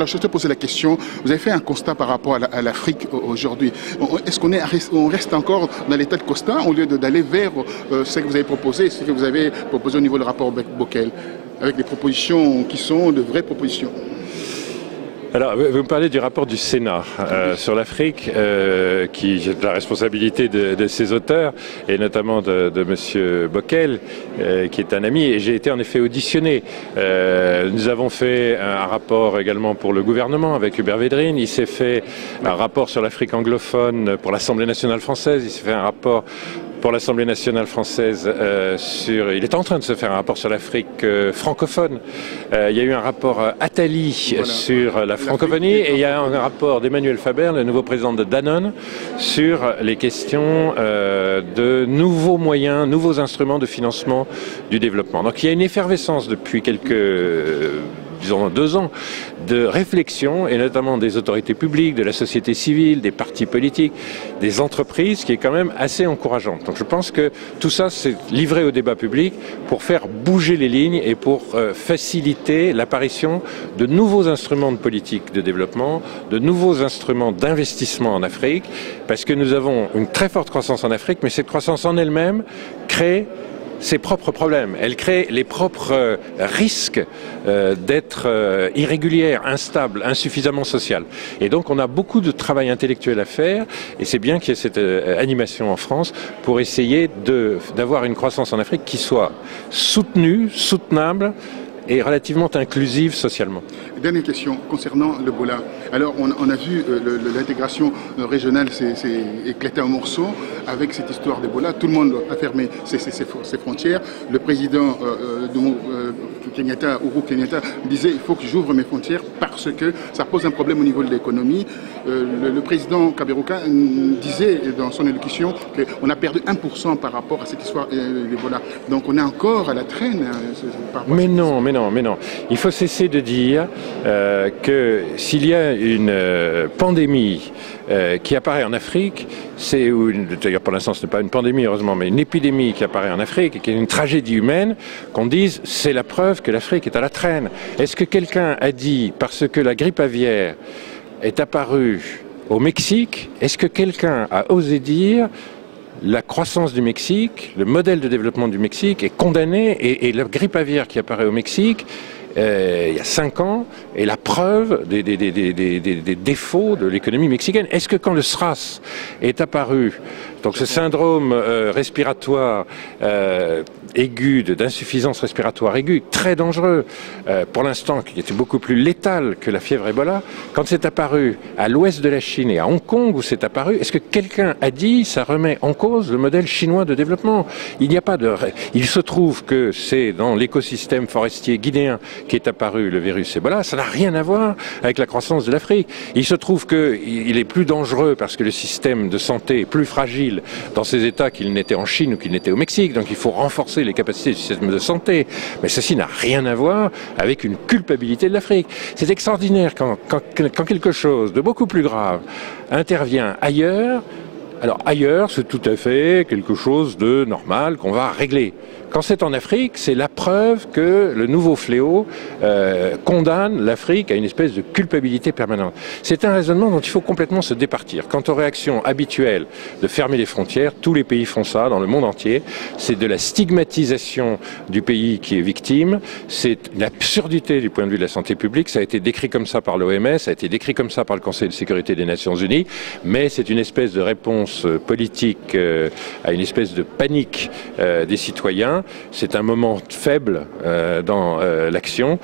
Alors je te pose la question, vous avez fait un constat par rapport à l'Afrique aujourd'hui. Est-ce qu'on reste encore dans l'état de constat au lieu d'aller vers ce que vous avez proposé, ce que vous avez proposé au niveau du rapport Bockel, avec des propositions qui sont de vraies propositions? Alors, vous me parlez du rapport du Sénat sur l'Afrique, qui est la responsabilité de ses auteurs, et notamment de M. Bockel, qui est un ami, et j'ai été en effet auditionné. Nous avons fait un rapport également pour le gouvernement avec Hubert Védrine, il s'est fait un rapport sur l'Afrique anglophone pour l'Assemblée nationale française, il s'est fait un rapport pour l'Assemblée nationale française il est en train de se faire un rapport sur l'Afrique francophone. Il y a eu un rapport Attali sur la francophonie et il y a un rapport d'Emmanuel Faber, le nouveau président de Danone, sur les questions de nouveaux moyens, nouveaux instruments de financement du développement. Donc il y a une effervescence depuis disons 2 ans, de réflexion, et notamment des autorités publiques, de la société civile, des partis politiques, des entreprises, qui est quand même assez encourageante. Donc je pense que tout ça, c'est livré au débat public pour faire bouger les lignes et pour faciliter l'apparition de nouveaux instruments de politique de développement, de nouveaux instruments d'investissement en Afrique, parce que nous avons une très forte croissance en Afrique, mais cette croissance en elle-même crée ses propres problèmes. Elle crée les propres risques d'être irrégulière, instable, insuffisamment sociale. Et donc on a beaucoup de travail intellectuel à faire et c'est bien qu'il y ait cette animation en France pour essayer d'avoir une croissance en Afrique qui soit soutenue, soutenable et relativement inclusive socialement. Dernière question concernant l'Ebola. Alors on a vu l'intégration régionale s'est éclatée en morceaux avec cette histoire d'Ebola. Tout le monde a fermé ses frontières. Le président Uhuru Kenyatta disait il faut que j'ouvre mes frontières parce que ça pose un problème au niveau de l'économie. Le président Kaberuka disait dans son élocution qu'on a perdu 1% par rapport à cette histoire d'Ebola. Donc on est encore à la traîne. Mais non. Il faut cesser de dire que s'il y a une pandémie qui apparaît en Afrique, d'ailleurs pour l'instant ce n'est pas une pandémie heureusement, mais une épidémie qui apparaît en Afrique et qui est une tragédie humaine, qu'on dise c'est la preuve que l'Afrique est à la traîne. Est-ce que quelqu'un a dit parce que la grippe aviaire est apparue au Mexique, est-ce que quelqu'un a osé dire la croissance du Mexique, le modèle de développement du Mexique est condamné et la grippe aviaire qui apparaît au Mexique il y a 5 ans est la preuve des défauts de l'économie mexicaine. Est-ce que quand le SRAS est apparu, donc ce syndrome respiratoire aigu, d'insuffisance respiratoire aiguë, très dangereux, pour l'instant qui était beaucoup plus létal que la fièvre Ebola, quand c'est apparu à l'ouest de la Chine et à Hong Kong où c'est apparu, est-ce que quelqu'un a dit ça remet en cause le modèle chinois de développement? Il se trouve que c'est dans l'écosystème forestier guinéen qu'est apparu le virus Ebola, ça n'a rien à voir avec la croissance de l'Afrique. Il se trouve qu'il est plus dangereux parce que le système de santé est plus fragile dans ces États qu'il n'était en Chine ou qu'il n'était au Mexique, donc il faut renforcer les capacités du système de santé. Mais ceci n'a rien à voir avec une culpabilité de l'Afrique. C'est extraordinaire quand quelque chose de beaucoup plus grave intervient ailleurs. Alors ailleurs, c'est tout à fait quelque chose de normal qu'on va régler. Quand c'est en Afrique, c'est la preuve que le nouveau fléau condamne l'Afrique à une espèce de culpabilité permanente. C'est un raisonnement dont il faut complètement se départir. Quant aux réactions habituelles de fermer les frontières, tous les pays font ça dans le monde entier. C'est de la stigmatisation du pays qui est victime. C'est une absurdité du point de vue de la santé publique. Ça a été décrit comme ça par l'OMS, ça a été décrit comme ça par le Conseil de sécurité des Nations Unies. Mais c'est une espèce de réponse politique à une espèce de panique des citoyens. C'est un moment faible dans l'action.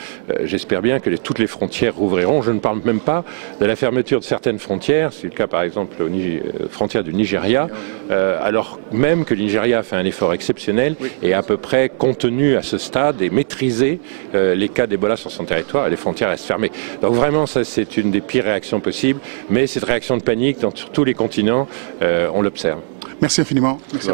J'espère bien que toutes les frontières rouvriront. Je ne parle même pas de la fermeture de certaines frontières. C'est le cas par exemple aux frontières du Nigeria, alors même que le Nigeria a fait un effort exceptionnel et à peu près contenu à ce stade et maîtrisé les cas d'Ebola sur son territoire et les frontières restent fermées. Donc vraiment, ça c'est une des pires réactions possibles. Mais cette réaction de panique sur tous les continents, on l'observe. Merci infiniment. Merci.